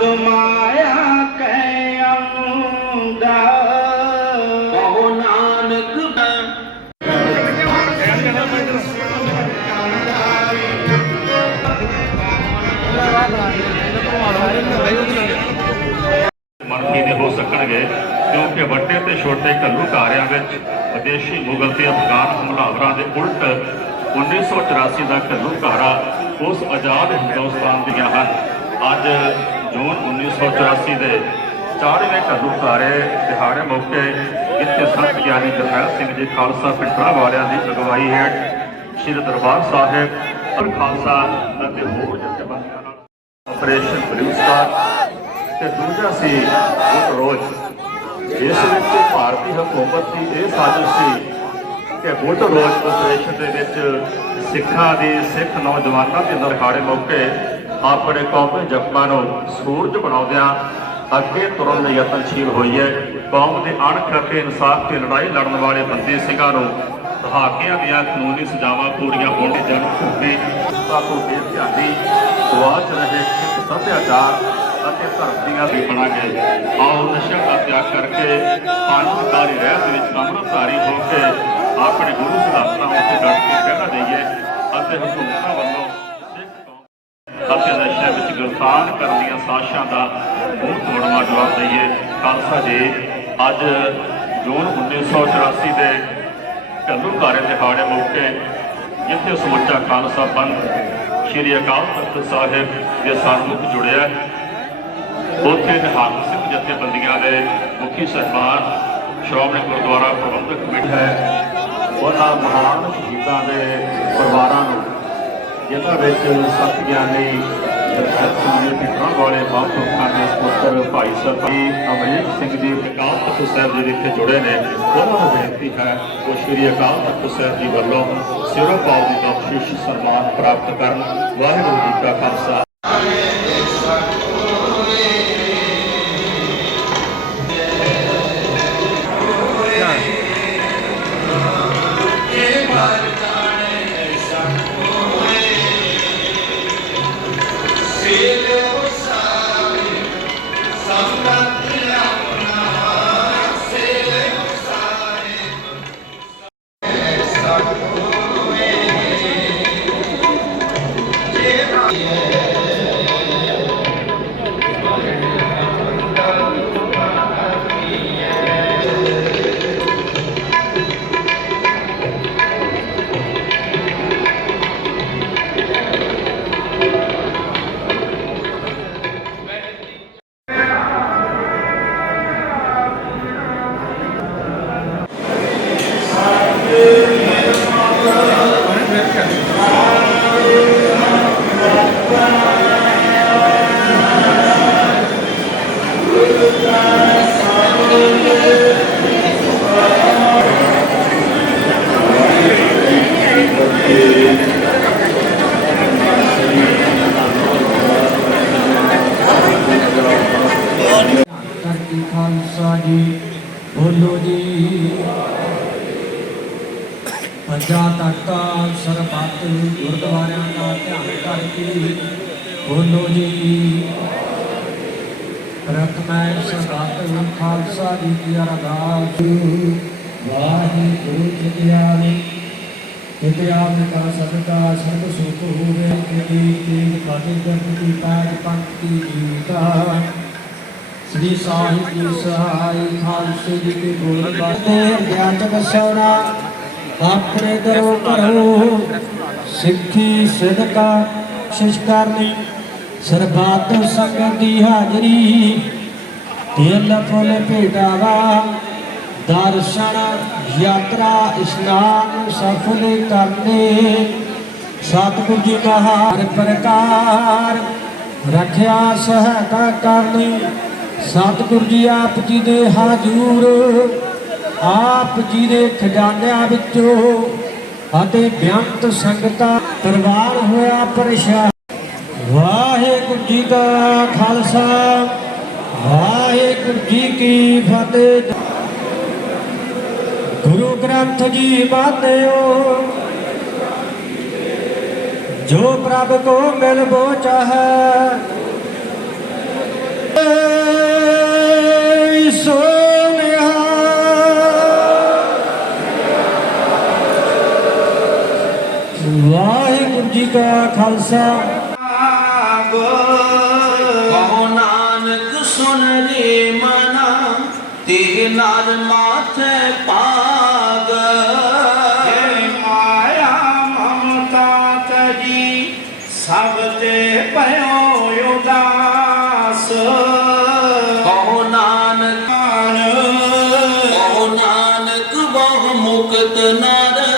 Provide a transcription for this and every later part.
ਮਦ ਮਾਇਆ ਕੈ ਅੰਦਾ ਕਹੋ ਨਾਨਕ ਮਨਕੀ ਦੇ ਹੋ ਸਕਣਗੇ ਕਿਉਂਕਿ ਵੱਡੇ ਤੇ ਛੋਟੇ ਘੱਲੂਘਾਰਿਆਂ ਵਿੱਚ ਵਿਦੇਸ਼ੀ ਮੁਗਲ ਤੇ ਅਫਗਾਨ ਹਮਲਾਵਰਾਂ ਦੇ ਉਲਟ 1984 ਦਾ ਘੱਲੂਘਾਰਾ ਉਸ ਆਜ਼ਾਦ ਹਿੰਦੁਸਤਾਨ ਦੀਆਂ ਹਨ। ਅੱਜ ਜੂਨ 1984 ਦੇ 40ਵੇਂ ਘੱਲੂਘਾਰੇ ਦਿਹਾੜੇ ਮੌਕੇ ਜਿੱਥੇ ਸੰਤ ਗਿਆਨੀ ਜਰਨੈਲ ਸਿੰਘ ਜੀ ਖਾਲਸਾ ਪਿੰਡਰਾ ਵਾਲਿਆਂ ਦੀ ਅਗਵਾਈ ਹੇਠ ਸ੍ਰੀ ਦਰਬਾਰ ਸਾਹਿਬ ਅਲ ਖਾਲਸਾ ਅਤੇ ਹੋਰ ਜਥੇਬੰਦੀਆਂ ਨਾਲ ਆਪਰੇਸ਼ਨ ਬਲੂ ਸਟਾਰ ਤੇ ਦੂਜਾ ਸੀ ਉਹ ਰੋਜ਼। ਇਸ ਵਿੱਚ ਭਾਰਤੀ ਹਕੂਮਤ ਦੀ ਇਹ ਸਾਜ਼ਿਸ਼ ਸੀ ਕਿ ਬੁੱਢ ਰੋਜ਼ ਆਪਰੇਸ਼ਨ ਦੇ ਵਿੱਚ ਸਿੱਖਾਂ ਦੀ ਸਿੱਖ ਨੌਜਵਾਨਾਂ ਦੇ ਨਰਹਾੜੇ ਮੌਕੇ ਆਪਣੇ ਕੌਮੀ ਜ਼ਖਮਾਂ ਨੂੰ ਸੂਰਜ ਬਣਾਉਂਦਿਆਂ ਅੱਗੇ ਤੁਰਨ ਲਈ ਯਤਨਸ਼ੀਲ ਹੋਈ ਹੈ ਕੌਮ ਦੇ ਅਣਖ ਅਤੇ ਇਨਸਾਫ ਦੀ ਲੜਾਈ ਲੜਨ ਵਾਲੇ ਬੰਦੇ ਸਿੰਘਾਂ ਨੂੰ ਦਹਾਕਿਆਂ ਦੀਆਂ ਕਾਨੂੰਨੀ ਸਜ਼ਾਵਾਂ ਪੂਰੀਆਂ ਹੋਣ ਦੀ ਜਨਮ ਭੂਮੀ ਬਾਪੂ ਬੇਧਿਆਨੀ ਗਵਾਚ ਰਹੇ ਸੱਭਿਆਚਾਰ ਅਤੇ ਧਰਮ ਦੀਆਂ ਵੀ ਬਣਾਂਗੇ ਆਓ ਨਸ਼ਾ ਦਾ ਤਿਆਗ ਕਰਕੇ ਪਾਣਕਾਰੀ ਰਹਿਤ ਵਿੱਚ ਅੰਮ੍ਰਿਤਧਾਰੀ ਹੋ ਕੇ ਆਪਣੇ ਗੁਰੂ ਸਿਧਾਂਤਾਂ ਉੱਤੇ ਡਟ ਕੇ ਪਹਿਰਾ ਦੇਈਏ ਅਤੇ ਹਕੂਮਤਾਂ ਵੱਲੋਂ ਅਤੇ ਨਸ਼ੇ ਵਿੱਚ ਗ੍ਰਿਫਤਾਰ ਕਰਨ ਦੀਆਂ ਸਾਜ਼ਿਸ਼ਾਂ ਦਾ ਮੂੰਹ ਤੋੜਵਾ ਜਵਾਬ ਦਈਏ। ਖਾਲਸਾ ਜੀ, ਅੱਜ ਜੂਨ 1984 ਦੇ ਘੱਲੂਘਾਰੇ ਦਿਹਾੜੇ ਮੌਕੇ ਜਿੱਥੇ ਸਮੁੱਚਾ ਖਾਲਸਾ ਪੰਥ ਸ਼੍ਰੀ ਅਕਾਲ ਤਖਤ ਸਾਹਿਬ ਦੇ ਸਨਮੁਖ ਜੁੜਿਆ। ਉੱਥੇ ਨਿਹੰਗ ਸਿੰਘ ਜਥੇਬੰਦੀਆਂ ਦੇ ਮੁਖੀ ਸਰਕਾਰ ਸ਼੍ਰੋਮਣੀ ਗੁਰਦੁਆਰਾ ਪ੍ਰਬੰਧਕ ਕਮੇਟੀ ਹੈ। ਉਹਨਾਂ ਮਹਾਨ ਸ਼ਹੀਦਾਂ ਦੇ ਪਰਿਵਾਰਾਂ ਨੂੰ ਜਿਨ੍ਹਾਂ ਵਿੱਚ ਸਤ ਗਿਆਨੀ ਜਰਨੈਲ ਸਿੰਘ ਜੀ ਵਾਲੇ ਮਹਾਂਪੁਰਖਾਂ ਦੇ ਪੁੱਤਰ ਭਾਈ ਸਰਪੀ ਅਮਰੀਕ ਸਿੰਘ ਜੀ ਅਕਾਲ ਤਖਤ ਸਾਹਿਬ ਜੀ ਇੱਥੇ ਜੁੜੇ ਨੇ। ਉਹਨਾਂ ਨੂੰ ਬੇਨਤੀ ਹੈ, ਉਹ ਸ਼੍ਰੀ ਅਕਾਲ ਤਖਤ ਸਾਹਿਬ ਜੀ ਵੱਲੋਂ ਸਿਰੋਂ ਪਾਉ ਦੀ ਬਖਸ਼ਿਸ਼, ਸਨਮਾਨ ਪ੍ਰਾਪਤ ਕਰਨ। ਵਾਹਿਗੁਰੂ ਜੀ ਕਾ ਖਾਲਸਾ। ਪੰਜਾਂ ਤਖਤਾਂ ਸਰਬੱਤ ਗੁਰਦੁਆਰਿਆਂ ਦਾ ਧਿਆਨ ਕਰਕੇ ਬੋਲੋ ਜੀ। ਪ੍ਰਥਮੈ ਸਰਬੱਤ ਖਾਲਸਾ ਜੀ ਕੀ ਅਰਦਾਸ ਵਾਹਿਗੁਰੂ ਜੀ ਕੀ ਆਮੀਨ ਕਿਤੇ ਆਪ ਦਾ ਸਦਕਾ ਸਰਬ ਸੁਖ ਹੋਵੇ, ਕਿਤੇ ਤੇਗ ਕਾਟੇ ਜਗਤ ਦੀ ਪੈਜ ਪੰਥ ਜੀਤਾ ਸ੍ਰੀ ਸਾਹਿਬ ਜੀ ਸਹਾਈ ਖਾਲਸੇ ਜੀ ਕੇ ਗੁਰ ਬਾਤੇ ਗਿਆਨ ਬਸਉਣਾ ਆਪਣੇ ਦਰੋ ਕਰੋ। ਸਿੱਖੀ ਸਿਦਕਾ ਸ਼ਿਸ਼ ਕਰਨੀ ਸਰਬੱਤ ਸੰਗਤ ਦੀ ਹਾਜ਼ਰੀ। ਤੇਲ ਫੁੱਲ ਭੇਟਾਵਾ ਦਰਸ਼ਨ ਯਾਤਰਾ ਇਸ਼ਨਾਨ ਸਫਲ ਕਰਨੇ। ਸਤਿਗੁਰੂ ਜੀ ਮਹਾਰ ਪ੍ਰਕਾਰ ਰੱਖਿਆ ਸਹਾਇਤਾ ਕਰਨੀ। ਸਤਿਗੁਰੂ ਜੀ ਆਪ ਜੀ ਦੇ ਹਾਜ਼ੂਰ ਆਪ ਜੀ ਦੇ ਖਜ਼ਾਨਿਆਂ ਵਿੱਚੋਂ ਅਤੇ ਬਿਆੰਤ ਸੰਗਤਾਂ ਪਰਿਵਾਰ ਹੋਇਆ ਪਰੇਸ਼ਾਨ। ਵਾਹਿਗੁਰੂ ਜੀ ਕਾ ਖਾਲਸਾ, ਵਾਹਿਗੁਰੂ ਜੀ ਕੀ ਫਤਿਹ। ਗੁਰੂ ਗ੍ਰੰਥ ਜੀ ਬਾਤਿਓ ਜੋ ਪ੍ਰਭ ਕੋ ਮਿਲ ਬੋ ਚਾਹੈ। ਵਾਹਿਗੁਰੂ ਜੀ ਕਾ ਖਾਲਸਾ। ਕਹੋ ਨਾਨਕ ਸੁਨ ਰੇ ਮਨਾ ਤੇ ਨਾਲ ਮਾਥੇ ਪਾਗ ਜੈ ਮਾਇਆ ਮਮਤਾ ਤਜੀ ਸਭ ਤੇ ਭਇਓ ਉਦਾਸ। ਕਹੋ ਨਾਨਕ। ਕਹੋ ਨਾਨਕ ਬਹੁ ਮੁਕਤ ਨਰ।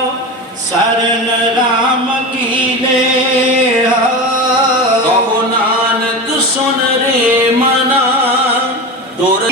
ਸਰਨ ਰਾਮ ਕੀ ਨੇ ਕਹੋ ਨਾਨਕ ਸੁਨ ਰੇ ਮਨਾ ਦੁਰ